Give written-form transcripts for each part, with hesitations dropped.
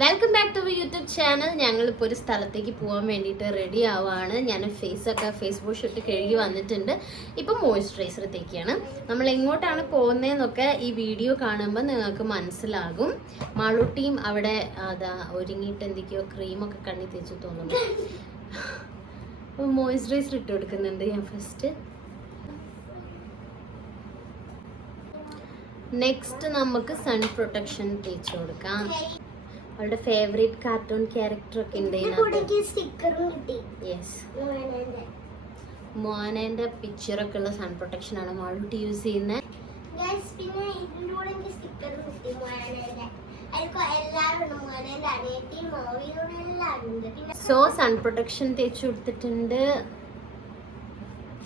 Welcome back to YouTube channel. ഞങ്ങളിപ്പോൾ ഒരു സ്ഥലത്തേക്ക് പോകാൻ വേണ്ടിയിട്ട് റെഡി ആവുകയാണ്. ഞാൻ ഫേസ് വാഷ് ഇട്ട് കഴുകി വന്നിട്ടുണ്ട്. ഇപ്പം മോയ്സ്ചറൈസർ തേക്കുകയാണ്. നമ്മൾ എങ്ങോട്ടാണ് പോകുന്നതെന്നൊക്കെ ഈ വീഡിയോ കാണുമ്പോൾ നിങ്ങൾക്ക് മനസ്സിലാകും. മാളൂട്ടിയും അവിടെ അതാ ഒരുങ്ങിയിട്ട് എന്തൊക്കെയോ ക്രീമൊക്കെ കണ്ണി തേച്ച് തോന്നുന്നു. അപ്പോൾ മോയ്സ്ചറൈസർ ഇട്ട് കൊടുക്കുന്നുണ്ട് ഞാൻ ഫസ്റ്റ്. നെക്സ്റ്റ് നമുക്ക് സൺ പ്രൊട്ടക്ഷൻ തേച്ച് കൊടുക്കാം. അവളുടെ ഫേവറേറ്റ് കാർട്ടൂൺ ക്യാരക്ടർ ഒക്കെ ഉണ്ട്. മോനേന്റെ പിക്ചറൊക്കെ ഉള്ള സൺ പ്രൊട്ടക്ഷൻ ആണ് മാളൂട്ടി യൂസ് ചെയ്യുന്നത്. സോ സൺ പ്രൊട്ടക്ഷൻ തേച്ച് കൊടുത്തിട്ടുണ്ട്.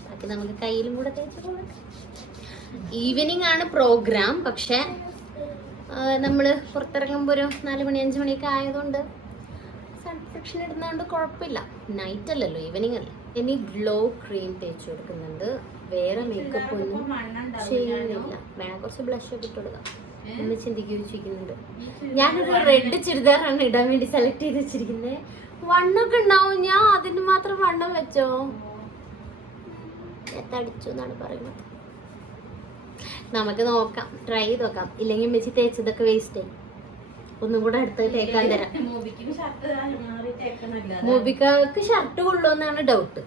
ബാക്കി നമുക്ക് കയ്യിലും കൂടെ തേച്ച് കൊടുക്കാം. ഈവനിങ് ആണ് പ്രോഗ്രാം. പക്ഷെ നമ്മൾ പുറത്തിറങ്ങുമ്പോൾ ഒരു 4 മണി 5 മണിയൊക്കെ ആയതുകൊണ്ട് സൺ പ്രൊട്ടക്ഷൻ ഇടുന്നതുകൊണ്ട് കുഴപ്പമില്ല. നൈറ്റ് അല്ലല്ലോ, ഈവനിങ് അല്ല. ഇനി ഗ്ലോ ക്രീം തേച്ച് കൊടുക്കുന്നുണ്ട്. വേറെ മേക്കപ്പ് ഒന്നും ചെയ്യുന്നില്ല. വേണം കുറച്ച് ബ്ലഷ് ഒക്കെ ഇട്ട് കൊടുക്കാം എന്ന് ചിന്തിക്കുക വെച്ചിരിക്കുന്നുണ്ട്. ഞാനൊരു റെഡ് ചുരിദാറാണ് ഇടാൻ വേണ്ടി സെലക്ട് ചെയ്ത് വെച്ചിരിക്കുന്നത്. വണ്ണൊക്കെ ഉണ്ടാവും. ഞാൻ അതിന് മാത്രം വണ്ണം വെച്ചോ തടിച്ചു എന്നാണ് പറയുന്നത്. നമുക്ക് നോക്കാം, ട്രൈ ചെയ്ത് നോക്കാം. ഇല്ലെങ്കിൽ വെച്ച് തേച്ചതൊക്കെ വേസ്റ്റ് ആയി. ഒന്നും കൂടെ അടുത്ത് തേക്കാൻ തരാം. മോബിക്കക്ക് ഷർട്ട് കൊള്ളുമെന്നാണ് ഡൗട്ട്.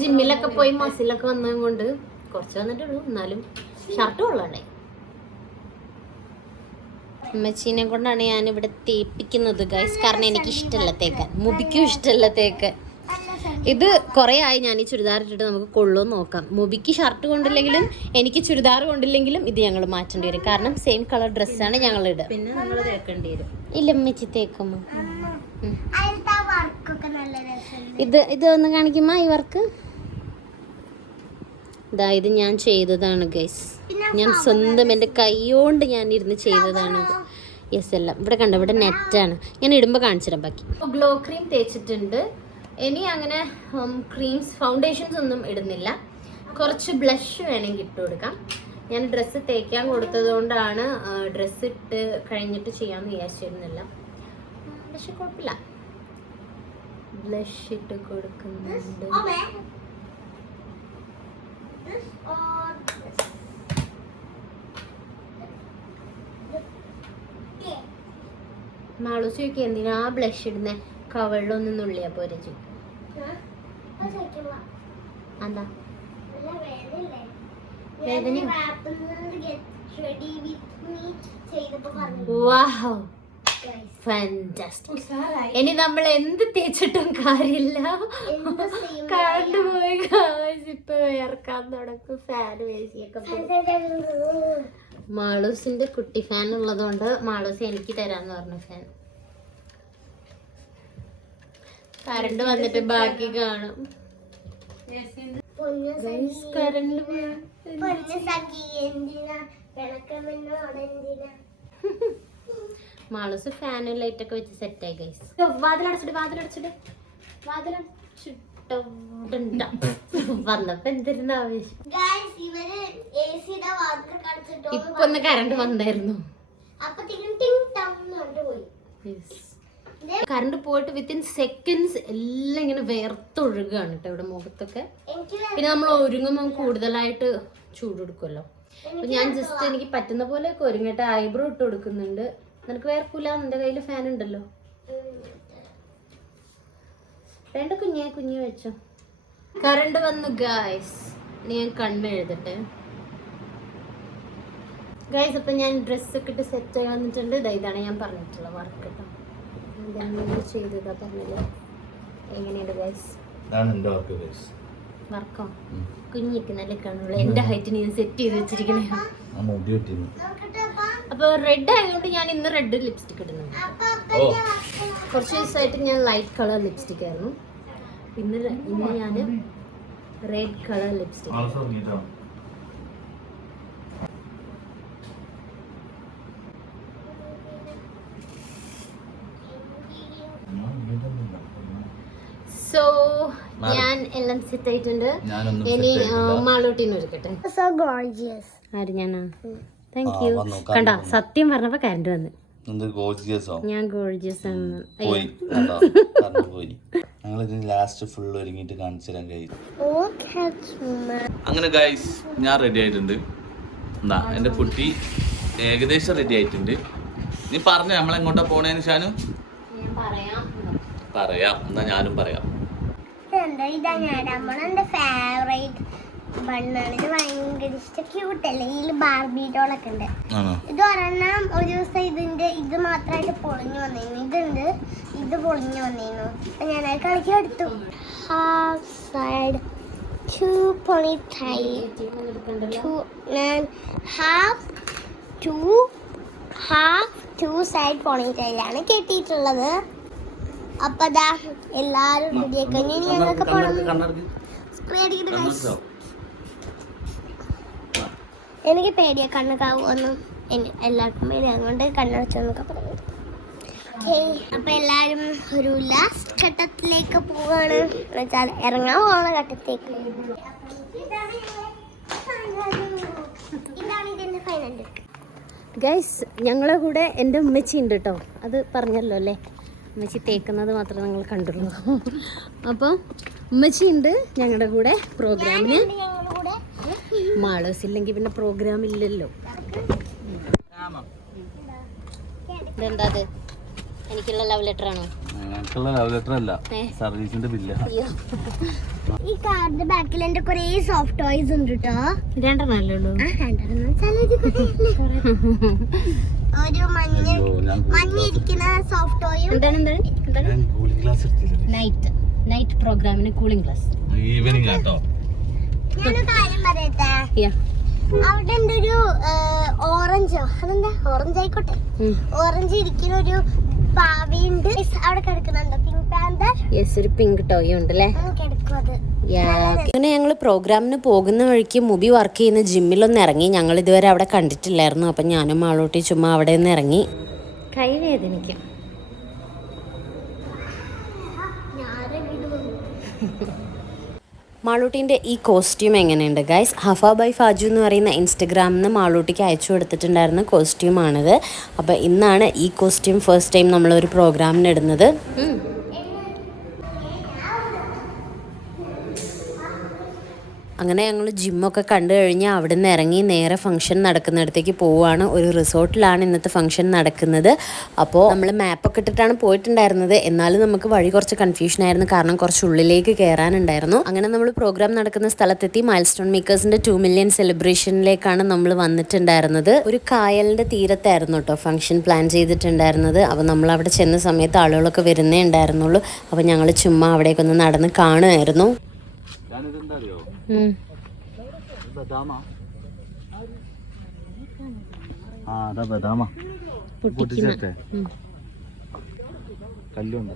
ജിമ്മിലൊക്കെ പോയി മസിലൊക്കെ വന്നത് കൊണ്ട് കുറച്ച് വന്നിട്ടുള്ളൂ, എന്നാലും ഷർട്ട് കൊള്ളണ്ടേ. അമ്മച്ചീനെ കൊണ്ടാണ് ഞാൻ ഇവിടെ തേപ്പിക്കുന്നത് ഗൈസ്. കാരണം എനിക്ക് ഇഷ്ടമല്ല തേക്കാൻ, മുബിക്കും ഇഷ്ടമല്ല തേക്കാൻ. ഇത് കുറേ ആയി ഞാൻ ഈ ചുരിദാർ ഇട്ടിട്ട് നമുക്ക് കൊള്ളുമെന്ന് നോക്കാം. മുബിക്ക് ഷർട്ട് കൊണ്ടില്ലെങ്കിലും എനിക്ക് ചുരിദാർ കൊണ്ടില്ലെങ്കിലും ഇത് ഞങ്ങൾ മാറ്റേണ്ടി വരും. കാരണം സെയിം കളർ ഡ്രസ്സാണ് ഞങ്ങൾ ഇടുക. പിന്നെ നമ്മൾ തേക്കേണ്ടി വരും. ഇല്ല അമ്മച്ചി തേക്കുമ്പോ ഇത് ഒന്ന് കാണിക്കുമ്പോ ഈ വർക്ക് ഇതാ, ഇത് ഞാൻ ചെയ്തതാണ് ഗൈസ്. ഞാൻ സ്വന്തം എൻ്റെ കൈകൊണ്ട് ഞാൻ ഇരുന്ന് ചെയ്തതാണ്. യെസ്, എല്ലാം ഇവിടെ കണ്ടോ, ഇവിടെ നെറ്റാണ്. ഞാൻ ഇടുമ്പോൾ കാണിച്ചിടാം ബാക്കി. ഗ്ലോ ക്രീം തേച്ചിട്ടുണ്ട്. ഇനി അങ്ങനെ ക്രീംസ് ഫൗണ്ടേഷൻസ് ഒന്നും ഇടുന്നില്ല. കുറച്ച് ബ്ലഷ് വേണമെങ്കിൽ ഇട്ട് കൊടുക്കാം. ഞാൻ ഡ്രസ്സ് തേക്കാൻ കൊടുത്തത് കൊണ്ടാണ് ഡ്രസ്സ് ഇട്ട് കഴിഞ്ഞിട്ട് ചെയ്യാമെന്ന് വിചാരിച്ചിരുന്നില്ല. പക്ഷെ കുഴപ്പമില്ല, ബ്ലഷ് ഇട്ട് കൊടുക്കുന്നുണ്ട്. മാളൂസിയൊക്കെ എന്തിനാ ബ്ലഷ് ഇടുന്നേ? കവളിലൊന്നും നുള്ളിയാ പോരെ ചെയ്യും. എന്താ വേദന? ഇനി നമ്മൾ എന്ത് തേച്ചിട്ടും കാര്യമില്ല. കറണ്ട് പോയി ഇപ്പൊ വേർക്കാൻ തുടക്കും. ഫാൻ വേസിയൊക്കെ മാളൂസിന്റെ കുട്ടി ഫാൻ ഉള്ളതുകൊണ്ട് മാളൂസ് എനിക്ക് തരാന്ന് പറഞ്ഞു ഫാൻ. കറണ്ട് വന്നിട്ട് ബാക്കി കാണും. മാളൂസ് ഫാനും ലൈറ്റൊക്കെ വെച്ച് സെറ്റായി ഗൈസ്. വാതിലടച്ചിട്ട് വന്നപ്പോ എന്തിരുന്ന ആവശ്യം. ഇപ്പൊ ഒന്ന് കറണ്ട് വന്നായിരുന്നു. കറണ്ട് പോയിട്ട് വിത്തിൻ സെക്കൻഡ്സ് എല്ലാം ഇങ്ങനെ വേർത്തൊഴുകാണ് കേട്ടോ ഇവിടെ മുഖത്തൊക്കെ. പിന്നെ നമ്മൾ ഒരുങ്ങുമ്പോൾ കൂടുതലായിട്ട് ചൂട് കൊടുക്കുമല്ലോ. അപ്പൊ ഞാൻ ജസ്റ്റ് എനിക്ക് പറ്റുന്ന പോലെയൊക്കെ ഒരുങ്ങട്ടെ. ഐബ്രോ ഇട്ട് കൊടുക്കുന്നുണ്ട്. നിനക്ക് വേർക്കൂല, നിന്റെ കയ്യിൽ ഫാൻ ഉണ്ടല്ലോ. വേണ്ട കുഞ്ഞു വെച്ചോ. കറണ്ട് വന്നു ഗായ്സ്. ഇനി ഞാൻ കണ്ണെഴുതട്ടെ ഗായ്സ്. അപ്പൊ ഞാൻ ഡ്രസ്സൊക്കെ ഇട്ട് സെറ്റായി വന്നിട്ടുണ്ട്. ഇതാണ് ഞാൻ പറഞ്ഞിട്ടുള്ള വർക്ക് കേട്ടോ. ചെയ്തതാ പറഞ്ഞില്ല. എങ്ങനെയുണ്ട് ഗൈസ് വർക്കോ? കുഞ്ഞിക്ക് നല്ല കാണുള്ളൂ. എന്റെ ഹൈറ്റിന് ഞാൻ സെറ്റ് ചെയ്ത് വെച്ചിരിക്കണേ. അപ്പൊ റെഡ് ആയതുകൊണ്ട് ഞാൻ ഇന്ന് റെഡ് ലിപ്സ്റ്റിക് ഇടുന്നുണ്ട്. കുറച്ച് ദിവസമായിട്ട് ഞാൻ ലൈറ്റ് കളർ ലിപ്സ്റ്റിക് ആയിരുന്നു. ഇന്ന് ഞാൻ റെഡ് കളർ ലിപ്സ്റ്റിക്. സോ ഞാൻ എല്ലാം സെറ്റ് ആയിട്ടുണ്ട്. ഇനി മാളൂട്ടിന് ഒരുക്കട്ടെ. ആര്? ഞാനാ? Thank you. കണ്ടോ, സത്യം പറഞ്ഞപ്പോ കറണ്ട് വന്ന്. ഞാൻ ഗോർജിയസ് ആണ്. ലാസ്റ്റ് ഫുൾ ഒരുങ്ങിട്ട് കാണിച്ചു തരാൻ കഴിയും. അങ്ങനെ ഗൈസ് ഞാൻ റെഡി ആയിട്ടുണ്ട്. എന്താ എന്റെ കുട്ടി ഏകദേശം റെഡി ആയിട്ടുണ്ട്. നീ പറഞ്ഞ നമ്മളെങ്ങോട്ടാ പോണേന്ന് ഷാനു? പറയാം, എന്നാ ഞാനും പറയാം. ബണ്ണാണ്. ഇത് ഭയങ്കര ഇഷ്ടം. ക്യൂട്ടല്ലേ? ഇതിൽ ബാർബി ഡോളൊക്കെ ഉണ്ട്. ഇത് ഒരെണ്ണം ഒരു ദിവസം ഇത് മാത്രമായിട്ട് പൊളിഞ്ഞു വന്നിരുന്നു. ഇതുണ്ട്, ഇത് പൊളിഞ്ഞു വന്നിരുന്നു. ഞാൻ കളിക്കാൻ എടുത്തു. ഹാഫ് സൈഡ് ടു സൈഡ് പോണിറ്റൈലാണ് കെട്ടിയിട്ടുള്ളത്. അപ്പൊ അതാ എല്ലാരും റെഡിയാക്കി കഴിഞ്ഞ് ഞങ്ങൾക്ക് എനിക്ക് പേടിയാ കണ്ണുകാവുമെന്നും എല്ലാവർക്കും പേടി, അതുകൊണ്ട് കണ്ണടച്ചെന്നൊക്കെ പറഞ്ഞു. അപ്പൊ എല്ലാരും ഒരു ലാസ്റ്റ് ഘട്ടത്തിലേക്ക് പോവാണ്, എന്നുവെച്ചാൽ ഇറങ്ങാൻ പോകുന്ന ഘട്ടത്തേക്ക്. ഇതാണ് ഇതിന്റെ ഫൈനൽ ലുക്ക്. ഗൈസ് ഞങ്ങളെ കൂടെ എൻ്റെ ഉമ്മച്ചി ഉണ്ട് കേട്ടോ. അത് പറഞ്ഞല്ലോ അല്ലേ, ഉമ്മച്ചി തേക്കുന്നത് മാത്രമേ നിങ്ങൾ കണ്ടുള്ളൂ. അപ്പോൾ ഉമ്മച്ചി ഉണ്ട് ഞങ്ങളുടെ കൂടെ പ്രോഗ്രാമിന്. മാളേഴ്സ് ഇല്ലെങ്കിൽ പിന്നെ പ്രോഗ്രാം ഇല്ലല്ലോ. ഇതെന്താ അത്? എനിക്കുള്ള ലവ് ലെറ്റർ ആണോ? ലവ് ലെറ്റർ അല്ല, സർവീസിന്റെ ബില്ല്. ഈ കാറിന്റെ ബാക്കിൽ എന്റെ കുറെ സോഫ്റ്റ് ടോയ്സ് ഉണ്ട് കേട്ടോ. രണ്ടെണ്ണല്ലേ ഉള്ളൂ? ഒരു മഞ്ഞിരിക്കുന്ന സോഫ്റ്റ് ടോയും. നൈറ്റ് പ്രോഗ്രാമിന് കൂളിംഗ് ക്ലാസ്. ഈവനിങ് ആട്ടോ. ഞാനൊരു കാര്യം പറയട്ടെ. അവിടെ എന്തൊരു ഓറഞ്ചോ, അതെന്താ ഓറഞ്ച് ആയിക്കോട്ടെ, ഓറഞ്ച് ഇരിക്കുന്ന ഒരു പാവയുണ്ട് അവിടെ കിടക്കുന്നുണ്ട്. പിങ്ക് പാന്തർ. യെസ്, ഒരു പിങ്ക് ടോയ് ഉണ്ട് അല്ലേ? അങ്ങനെ ഞങ്ങൾ പ്രോഗ്രാമിന് പോകുന്ന വഴിക്ക് മുബി വർക്ക് ചെയ്യുന്ന ജിമ്മിലൊന്ന് ഇറങ്ങി. ഞങ്ങൾ ഇതുവരെ അവിടെ കണ്ടിട്ടില്ലായിരുന്നു. അപ്പം ഞാനും മാളൂട്ടി ചുമ്മാ അവിടെ നിന്ന് ഇറങ്ങി. കൈ വേദനിക്കും. മാളൂട്ടീൻ്റെ ഈ കോസ്റ്റ്യൂം എങ്ങനെയുണ്ട് ഗൈസ്? ഹഫ ബൈ ഫാജു എന്ന് പറയുന്ന ഇൻസ്റ്റഗ്രാമിൽ നിന്ന് മാളൂട്ടിക്ക് അയച്ചു കൊടുത്തിട്ടുണ്ടായിരുന്ന കോസ്റ്റ്യൂമാണിത്. അപ്പോൾ ഇന്നാണ് ഈ കോസ്റ്റ്യൂം ഫസ്റ്റ് ടൈം നമ്മളൊരു പ്രോഗ്രാമിന് ഇടുന്നത്. അങ്ങനെ ഞങ്ങൾ ജിമ്മൊക്കെ കണ്ടു കഴിഞ്ഞ് അവിടെ നിന്ന് ഇറങ്ങി നേരെ ഫംഗ്ഷൻ നടക്കുന്നിടത്തേക്ക് പോവുകയാണ്. ഒരു റിസോർട്ടിലാണ് ഇന്നത്തെ ഫംഗ്ഷൻ നടക്കുന്നത്. അപ്പോൾ നമ്മൾ മാപ്പൊക്കെ ഇട്ടിട്ടാണ് പോയിട്ടുണ്ടായിരുന്നത്. എന്നാലും നമുക്ക് വഴി കുറച്ച് കൺഫ്യൂഷൻ ആയിരുന്നു, കാരണം കുറച്ച് ഉള്ളിലേക്ക് കയറാനുണ്ടായിരുന്നു. അങ്ങനെ നമ്മൾ പ്രോഗ്രാം നടക്കുന്ന സ്ഥലത്തെത്തി. മൈൽ സ്റ്റോൺ മേക്കേഴ്സിൻ്റെ 2 മില്യൺ സെലിബ്രേഷനിലേക്കാണ് നമ്മൾ വന്നിട്ടുണ്ടായിരുന്നത്. ഒരു കായലിൻ്റെ തീരത്തായിരുന്നു കേട്ടോ ഫംഗ്ഷൻ പ്ലാൻ ചെയ്തിട്ടുണ്ടായിരുന്നത്. അപ്പോൾ നമ്മൾ അവിടെ ചെന്ന സമയത്ത് ആളുകളൊക്കെ വരുന്നേ ഉണ്ടായിരുന്നുള്ളൂ. അപ്പോൾ ഞങ്ങൾ ചുമ്മാ അവിടേക്കൊന്ന് നടന്ന് കാണുമായിരുന്നു. കല്ലുണ്ട്.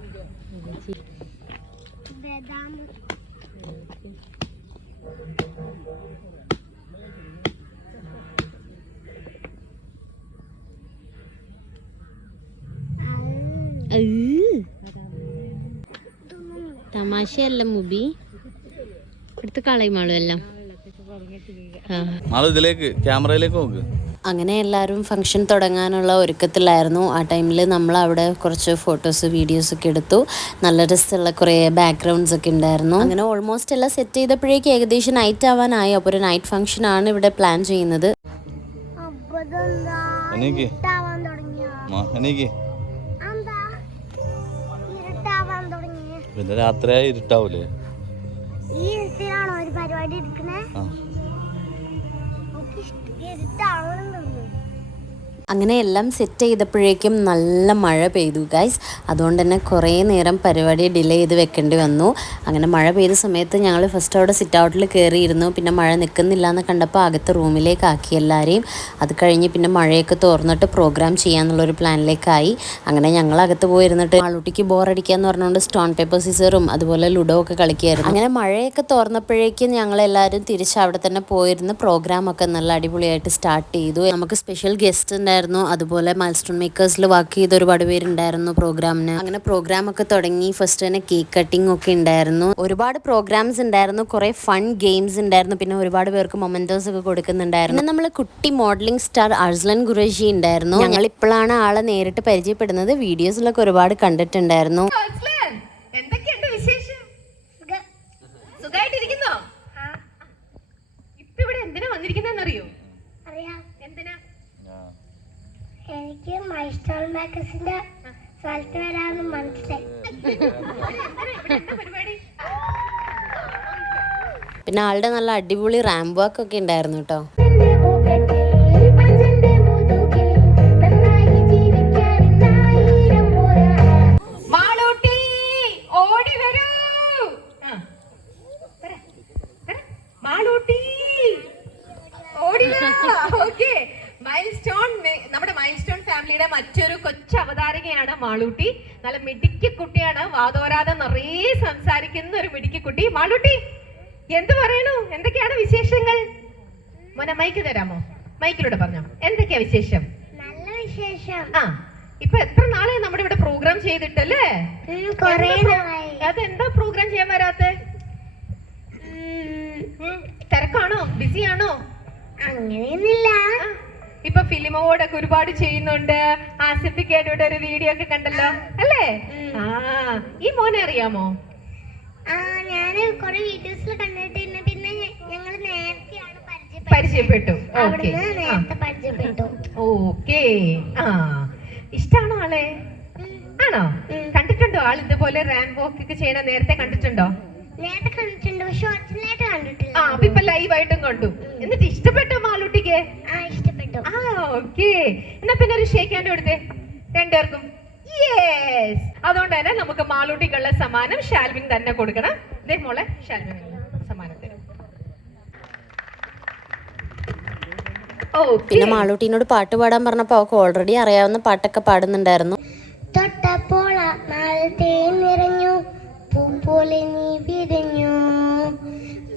തമാശയല്ല മുബി, എടുത്ത് കളയുമാളും എല്ലാം. ഇതിലേക്ക് ക്യാമറയിലേക്ക് നോക്ക്. അങ്ങനെ എല്ലാവരും ഫംഗ്ഷൻ തുടങ്ങാനുള്ള ഒരുക്കത്തിലായിരുന്നു. ആ ടൈമിൽ നമ്മൾ അവിടെ കുറച്ച് ഫോട്ടോസ് വീഡിയോസൊക്കെ എടുത്തു. നല്ല രസമുള്ള കുറേ ബാക്ക്ഗ്രൗണ്ട്സ് ഒക്കെ ഉണ്ടായിരുന്നു. അങ്ങനെ ഓൾമോസ്റ്റ് എല്ലാം സെറ്റ് ചെയ്തപ്പോഴേക്കും ഏകദേശം നൈറ്റ് ആവാനായി. അപ്പോൾ ഒരു നൈറ്റ് ഫംഗ്ഷൻ ആണ് ഇവിടെ പ്ലാൻ ചെയ്യുന്നത്. പിന്നെ രാത്രിയായി ഇരുട്ടാവൂലേ? അങ്ങനെ എല്ലാം സെറ്റ് ചെയ്തപ്പോഴേക്കും നല്ല മഴ പെയ്തു ഗൈസ്. അതുകൊണ്ട് തന്നെ കുറേ നേരം പരിപാടി ഡിലേ ചെയ്ത് വെക്കേണ്ടി വന്നു. അങ്ങനെ മഴ പെയ്ത സമയത്ത് ഞങ്ങൾ ഫസ്റ്റ് അവിടെ സിറ്റ് ഔട്ടിൽ കയറിയിരുന്നു. പിന്നെ മഴ നിൽക്കുന്നില്ല എന്ന് കണ്ടപ്പോൾ അകത്ത് റൂമിലേക്ക് ആക്കി എല്ലാവരെയും. അത് കഴിഞ്ഞ് പിന്നെ മഴയൊക്കെ തോർന്നിട്ട് പ്രോഗ്രാം ചെയ്യാന്നുള്ളൊരു പ്ലാനിലേക്കായി. അങ്ങനെ ഞങ്ങൾ അകത്ത് പോയിരുന്നിട്ട് ആളൂട്ടിക്ക് ബോറടിക്കാന്ന് പറഞ്ഞുകൊണ്ട് സ്റ്റോൺ പേപ്പർ സിസറും അതുപോലെ ലുഡോ ഒക്കെ കളിക്കുകയായിരുന്നു. അങ്ങനെ മഴയൊക്കെ തോർന്നപ്പോഴേക്കും ഞങ്ങളെല്ലാവരും തിരിച്ച് അവിടെ തന്നെ പോയിരുന്ന് പ്രോഗ്രാമൊക്കെ നല്ല അടിപൊളിയായിട്ട് സ്റ്റാർട്ട് ചെയ്തു. നമുക്ക് സ്പെഷ്യൽ ഗസ്റ്റ് ഉണ്ടായിരുന്നു. അതുപോലെ മൈൽസ്റ്റോൺ മേക്കേഴ്സിൽ വർക്ക് ചെയ്ത ഒരുപാട് പേരുണ്ടായിരുന്നു പ്രോഗ്രാമിന്. അങ്ങനെ പ്രോഗ്രാം ഒക്കെ തുടങ്ങി. ഫസ്റ്റ് തന്നെ കേക്ക് കട്ടിംഗ് ഒക്കെ ഉണ്ടായിരുന്നു. ഒരുപാട് പ്രോഗ്രാംസ് ഉണ്ടായിരുന്നു, കുറെ ഫൺ ഗെയിംസ് ഉണ്ടായിരുന്നു, പിന്നെ ഒരുപാട് പേർക്ക് മൊമെന്റോസ് ഒക്കെ കൊടുക്കുന്നുണ്ടായിരുന്നു. പിന്നെ നമ്മൾ കുട്ടി മോഡലിംഗ് സ്റ്റാർ അർസ്ലൻ ഖുറേഷി ഉണ്ടായിരുന്നു. ഞങ്ങൾ ഇപ്പോഴാണ് ആളെ നേരിട്ട് പരിചയപ്പെടുന്നത്. വീഡിയോസിലൊക്കെ ഒരുപാട് കണ്ടിട്ടുണ്ടായിരുന്നു. എന്തൊക്കെയുണ്ട് വിശേഷം? സുഖായിട്ടിരിക്കുന്നോ? ഇപ്പൊ ഇവിടെ എന്തിനാ വന്നിരിക്കുന്നറിയോ? എന്തിനാ? എനിക്ക് മൈൽസ്റ്റോൺ മേക്കേഴ്സിന്റെ സ്ഥലത്ത് വരാമെന്ന് മനസ്സിലായി. പരിപാടി പിന്നെ ആളുടെ നല്ല അടിപൊളി റാമ്പ് വാക്ക് ഒക്കെ ഉണ്ടായിരുന്നു കേട്ടോ. നമ്മുടെ മൈൽസ്റ്റോൺ ഫാമിലിയുടെ മറ്റൊരു കൊച്ചു അവതാരകയാണ് മാളൂട്ടി. നല്ല മിടുക്കി കുട്ടിയാണ്, വാതോരാതെ നിറയെ സംസാരിക്കുന്ന ഒരു മിടുക്കി കുട്ടി. മാളൂട്ടി എന്ത് പറയണു? എന്തൊക്കെയാണ് വിശേഷങ്ങൾ? മോനെ മൈക്ക് തരാമോ? മൈക്കിലൂടെ പറഞ്ഞോ, എന്തൊക്കെയാ വിശേഷം? നല്ല വിശേഷം. ആ, ഇപ്പൊ എത്ര നാളെ നമ്മുടെ ഇവിടെ പ്രോഗ്രാം ചെയ്തിട്ടല്ലേ? അതെന്താ പ്രോഗ്രാം ചെയ്യാൻ വരാത്തെ? തിരക്കാണോ? ബിസിയാണോ? അങ്ങനെയൊന്നുമില്ല. ഇപ്പൊ ഫിലിം അവാർഡൊക്കെ ഒരുപാട് ചെയ്യുന്നുണ്ട്. ആസിഫിക്കേറ്റോടെ ഒരു വീഡിയോ ഒക്കെ കണ്ടല്ലോ അല്ലേ? ആ, ഈ മോനെ അറിയാമോ? ഞാൻ കുറെ വീഡിയോസിൽ കണ്ടിട്ട് പിന്നെ ഞങ്ങൾ നേരത്തെയാണ് പരിചയപ്പെട്ടു. നേരത്തെ പരിചയപ്പെട്ടു. ഓക്കേ. ആ, ഇഷ്ടാണോ ആളെ? ആണോ? കണ്ടിട്ടുണ്ടോ ആൾ ഇതുപോലെ റാമ്പ് വാക്ക് ഒക്കെ ചെയ്യണ? നേരത്തെ കണ്ടിട്ടുണ്ടോ? നേരത്തെ കണ്ടിട്ടുണ്ട്, പക്ഷെ ഒറിജിനലായിട്ട് കണ്ടിട്ടില്ല. ആ, അപ്പൊ ഇപ്പൊ ലൈവായിട്ടും കണ്ടു. എന്നിട്ട് ഇഷ്ടപ്പെട്ടോ മാളൂട്ടിക്ക്? ഇഷ്ടപ്പെട്ടു. ആ, ഓക്കേ. എന്നാ പിന്നെ ഒരു ഷേക്ക് ഹാൻഡ് കൊടുത്തേ രണ്ടുപേർക്കും. യെസ്. അതുകൊണ്ട് തന്നെ നമുക്ക് മാളൂട്ടിക്കുള്ള സമ്മാനം ഷാൽവിൻ തന്നെ കൊടുക്കണം. ഇതേ മോളെ, ഷാൽവിൻ സമ്മാനം തരും. പിന്നെ മാളൂട്ടിനോട് പാട്ട് പാടാൻ പറഞ്ഞപ്പോൾ അവൾക്ക് ഓൾറെഡി അറിയാവുന്ന പാട്ടൊക്കെ പാടുന്നുണ്ടായിരുന്നു. തൊട്ടപ്പോൾ നിറഞ്ഞു, പൂപോലെ നീ വിരിഞ്ഞു,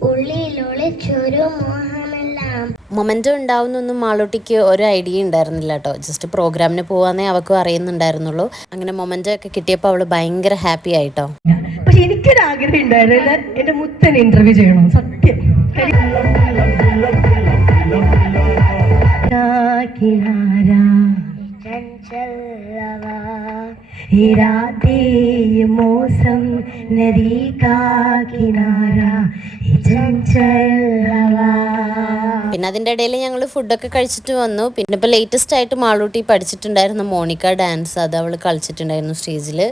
ഉള്ളിലൊളിച്ചൊരു മോഹമെല്ലാം. മൊമെന്റോ ഉണ്ടാവുന്നൊന്നും മാളൂട്ടിക്ക് ഒരു ഐഡിയ ഉണ്ടായിരുന്നില്ല കേട്ടോ. ജസ്റ്റ് പ്രോഗ്രാമിന് പോവാന്നേ അവൾക്കും അറിയുന്നുണ്ടായിരുന്നുള്ളൂ. അങ്ങനെ മൊമെന്റോ ഒക്കെ കിട്ടിയപ്പോൾ അവള് ഭയങ്കര ഹാപ്പി ആയിട്ടോ. പക്ഷെ എനിക്കൊരു ആഗ്രഹം ഉണ്ടായിരുന്നു, എന്റെ മുത്തനെ ഇന്റർവ്യൂ ചെയ്യണം. സത്യം. मौसम नदी का किनारा പിന്നെ അതിൻ്റെ ഇടയിൽ ഞങ്ങൾ ഫുഡൊക്കെ കഴിച്ചിട്ട് വന്നു. പിന്നെ ഇപ്പൊ ലേറ്റസ്റ്റ് ആയിട്ട് മാളൂട്ടി പഠിച്ചിട്ടുണ്ടായിരുന്നു മോണിക്ക ഡാൻസ്. അത് അവള് കളിച്ചിട്ടുണ്ടായിരുന്നു സ്റ്റേജില്.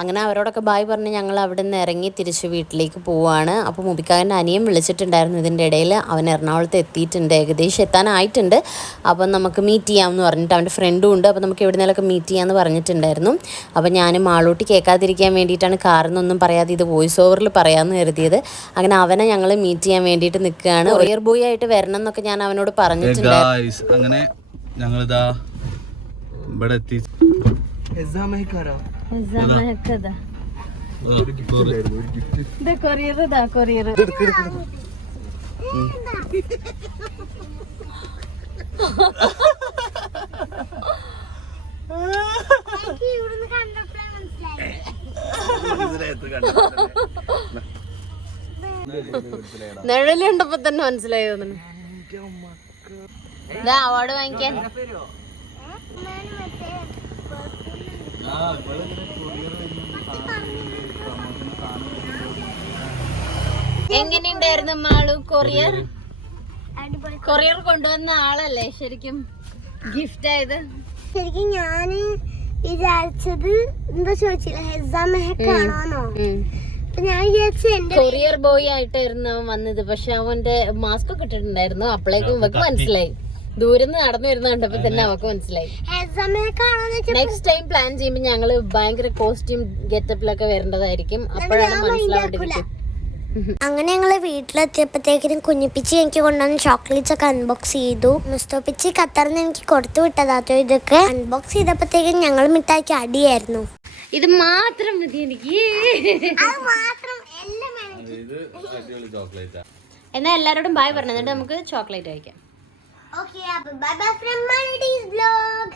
അങ്ങനെ അവരോടൊക്കെ ബായ് പറഞ്ഞ് ഞങ്ങൾ അവിടെ നിന്ന് ഇറങ്ങി തിരിച്ച് വീട്ടിലേക്ക് പോവാണ്. അപ്പോൾ മുബിക്കാരൻ്റെ അനിയൻ വിളിച്ചിട്ടുണ്ടായിരുന്നു ഇതിൻ്റെ ഇടയിൽ. അവൻ എറണാകുളത്ത് എത്തിയിട്ടുണ്ട്, ഏകദേശം എത്താനായിട്ടുണ്ട്. അപ്പം നമുക്ക് മീറ്റ് ചെയ്യാമെന്ന് പറഞ്ഞിട്ട്, അവൻ്റെ ഫ്രണ്ടും ഉണ്ട്. അപ്പോൾ നമുക്ക് എവിടുന്നേലൊക്കെ മീറ്റ് ചെയ്യാമെന്ന് പറഞ്ഞിട്ടുണ്ടായിരുന്നു. അപ്പോൾ ഞാൻ മാളൂട്ടി കേൾക്കാതിരിക്കാൻ വേണ്ടിയിട്ടാണ് കാറിൽ നിന്നൊന്നും പറയാതെ ഇത് വോയിസ് ഓവറിൽ പറയാമെന്ന് കരുതിയത്. അങ്ങനെ അവനെ ഞങ്ങൾ മീറ്റ് ചെയ്യാൻ വേണ്ടിയിട്ട് നിൽക്കുകയാണ്. കൊറിയർ ബോയ് ആയിട്ട് വരണം എന്നൊക്കെ ഞാൻ അവനോട് പറഞ്ഞിട്ടുണ്ടായിരുന്നു. അങ്ങനെ ഞങ്ങളിതാ ഇവിടെ എത്തി. നിഴല് കണ്ടപ്പോ തന്നെ മനസ്സിലായി തോന്നുന്നു. ഇതാ അവാർഡ് വാങ്ങിക്കാൻ. എങ്ങനെയുണ്ടായിരുന്നു മാളു കൊറിയർ? കൊറിയർ കൊണ്ടുവന്ന ആളല്ലേ ശരിക്കും ഗിഫ്റ്റ് ആയത്? ശരിക്കും ഞാന് വിചാരിച്ചത് എന്താ ചോദിച്ചില്ല, ഹെസാ മെഹക്കാണോന്നോ. ഞാൻ വിചാരിച്ചു എന്റെ കൊറിയർ ബോയ് ആയിട്ടായിരുന്നു അവൻ വന്നത്. പക്ഷെ അവന്റെ മാസ്ക് ഒക്കെ ഇട്ടിട്ടുണ്ടായിരുന്നു. അപ്പോഴേക്കും ഇവക്ക് മനസ്സിലായി. ദൂരം നടന്നു വരുന്ന കണ്ടപ്പോ തന്നെ അവക്ക് മനസ്സിലായി. നെക്സ്റ്റ് ടൈം പ്ലാൻ ചെയ്യുമ്പോ ഞങ്ങള് ഭയങ്കര കോസ്റ്റ്യൂം ഗെറ്റപ്പിലൊക്കെ വരേണ്ടതായിരിക്കും. അപ്പോഴാണ് മനസ്സിലാവേണ്ടിയിരിക്കും. അങ്ങനെ ഞങ്ങള് വീട്ടിലെത്തിയപ്പോഴത്തേക്കിനും കുഞ്ഞിപ്പിച്ചി എനിക്ക് കൊണ്ടുവന്ന് ചോക്ലേറ്റ്സ് ഒക്കെ അൺബോക്സ് ചെയ്തു. മുസ്തോപ്പിച്ചി ഖത്തറിന്ന് എനിക്ക് കൊടുത്തു വിട്ടതാട്ടോ ഇതൊക്കെ. അൺബോക്സ് ചെയ്തപ്പോഴത്തേക്കും ഞങ്ങൾ മിഠായിക്ക് അടിയായിരുന്നു. ഇത് മാത്രം മതി എനിക്ക്. എന്നാൽ എല്ലാവരോടും ബായ് പറഞ്ഞു, എന്നിട്ട് നമുക്ക് ചോക്ലേറ്റ് കഴിക്കാം. Okay, bye bye from Maludi's vlog.